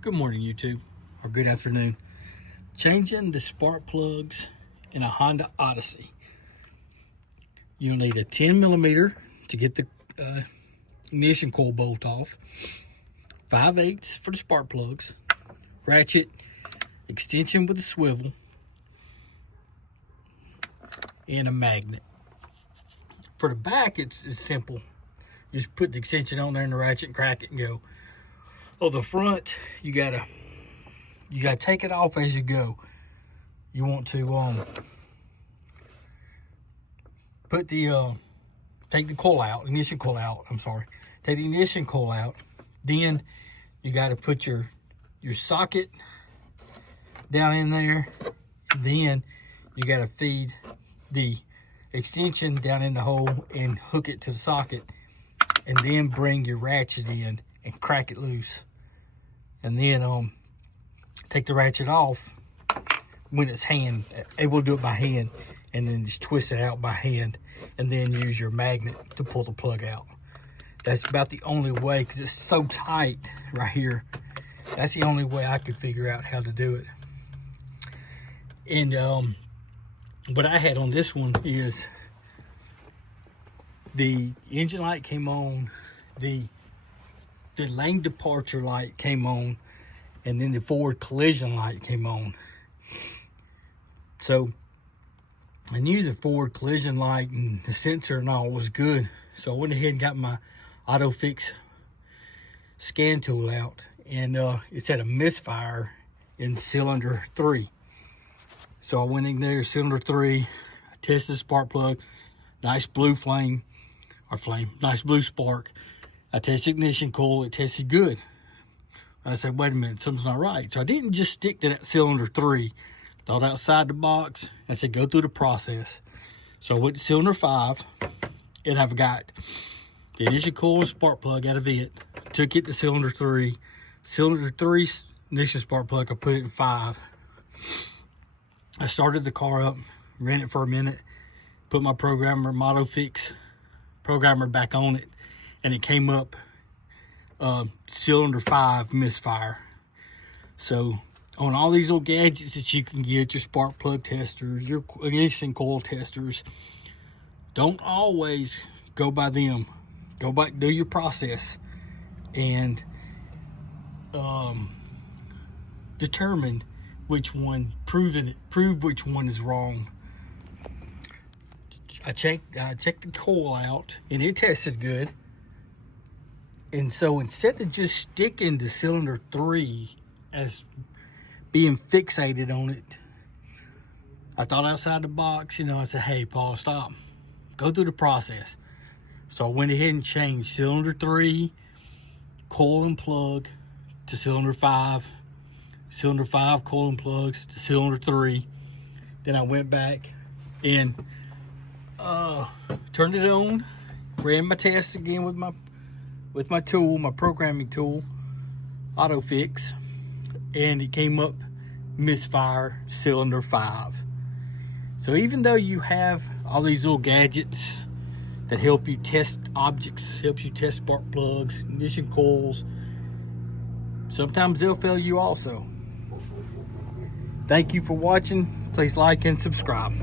Good morning, YouTube, or good afternoon. Changing the spark plugs in a Honda Odyssey. You'll need a 10 millimeter to get the ignition coil bolt off, 5/8 for the spark plugs, ratchet, extension with a swivel, and a magnet. For the back, it's simple. You just put the extension on there and the ratchet, crack it, and go. Oh, the front, you gotta take it off as you go. You want to put the take the coil out, ignition coil out. I'm sorry. Take the ignition coil out. Then you got to put your socket down in there. Then you got to feed the extension down in the hole and hook it to the socket, and then bring your ratchet in and crack it loose. And then take the ratchet off when it's able to do it by hand, and then just twist it out by hand, and then use your magnet to pull the plug out. That's about the only way, because it's so tight right here. That's the only way I could figure out how to do it. And what I had on this one is the engine light came on, the lane departure light came on, and then the forward collision light came on. So I knew the forward collision light and the sensor and all was good. So I went ahead and got my AutoFix scan tool out, and it said a misfire in cylinder 3. So I went in there, cylinder 3, I tested the spark plug, nice blue nice blue spark. I tested ignition coil, it tested good. I said, wait a minute, something's not right. So I didn't just stick to that cylinder 3. Thought outside the box. I said, go through the process. So I went to cylinder 5, and I've got the ignition coil and spark plug out of it. Took it to cylinder 3. Cylinder 3 ignition spark plug, I put it in 5. I started the car up, ran it for a minute, put my AutoFix programmer back on it, and it came up cylinder 5 misfire. So on all these little gadgets that you can get, your spark plug testers, your ignition coil testers, don't always go by them. Go by, do your process, and determine which one, prove which one is wrong. I checked the coil out, and it tested good. And so instead of just sticking to cylinder 3 as being fixated on it, I thought outside the box. I said, hey, Paul, stop. Go through the process. So I went ahead and changed cylinder 3 coil and plug to cylinder 5. Cylinder 5 coil and plugs to cylinder 3. Then I went back and turned it on, ran my tests again with my tool, my programming tool, AutoFix, and it came up misfire cylinder 5. So even though you have all these little gadgets that help you test objects, help you test spark plugs, ignition coils, sometimes they'll fail you also. Thank you for watching. Please like and subscribe.